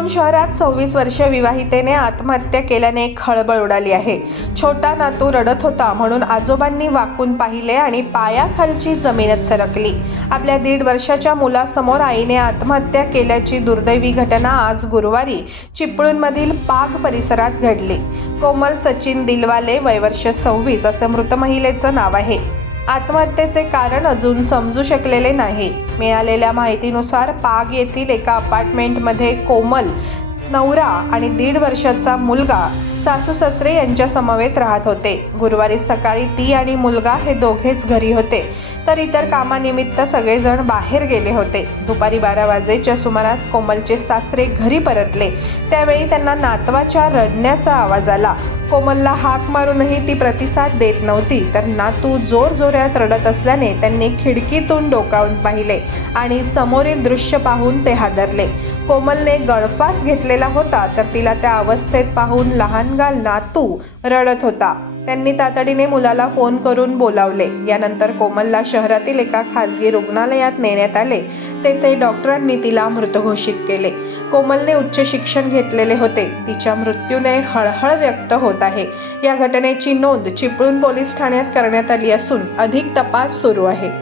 चिपळूण शहरात सव्वीस वर्षीय विवाहितेने आत्महत्या केल्याने एक खळबळ उडाली आहे. छोटा नातू रडत होता म्हणून आजोबांनी वाकून पाहिले आणि पायाखालची जमीनच सरकली. आपल्या दीड वर्षाच्या मुलासमोर आईने आत्महत्या केल्याची दुर्दैवी घटना आज गुरुवारी चिपळूणमधील पाग परिसरात घडली. कोमल सचिन दिलवाले वयवर्ष सव्वीस असं मृत महिलेचं नाव आहे. आत्महत्येचे कारण अजून समजू शकलेले नाही. मिळालेल्या माहितीनुसार पाग येथील एका अपार्टमेंटमध्ये कोमल नवरा आणि दीड वर्षाचा मुलगा सासू सासरे यांच्या समवेत राहत होते. गुरुवारी सकाळी ती आणि मुलगा हे दोघेच घरी होते. तर इतर कामानिमित्त सगळेजण बाहेर गेले होते. दुपारी बारा वाजेच्या सुमारास कोमलचे सासरे घरी परतले. त्यावेळी त्यांना नातवाच्या रडण्याचा आवाज आला. कोमलला हाक मारूनही ती प्रतिसाद देत नव्हती. तर नातू जोर जोरात रडत असल्याने त्यांनी खिडकीतून डोकावून पाहिले आणि समोरील दृश्य पाहून ते हादरले. कोमलने गळफास घेतलेला होता तर तिला त्या अवस्थेत पाहून लहानगा नातू रडत होता. त्यांनी तातडीने मुलाला फोन करून बोलावले. यानंतर कोमलला शहरातील एका खासगी रुग्णालयात नेण्यात आले. तेथे डॉक्टरांनी तिला मृत घोषित केले. कोमलने उच्च शिक्षण घेतलेले होते. तिच्या मृत्यूने हळहळ व्यक्त होत आहे. या घटनेची नोंद चिपळूण पोलीस ठाण्यात करण्यात आली असून अधिक तपास सुरू आहे.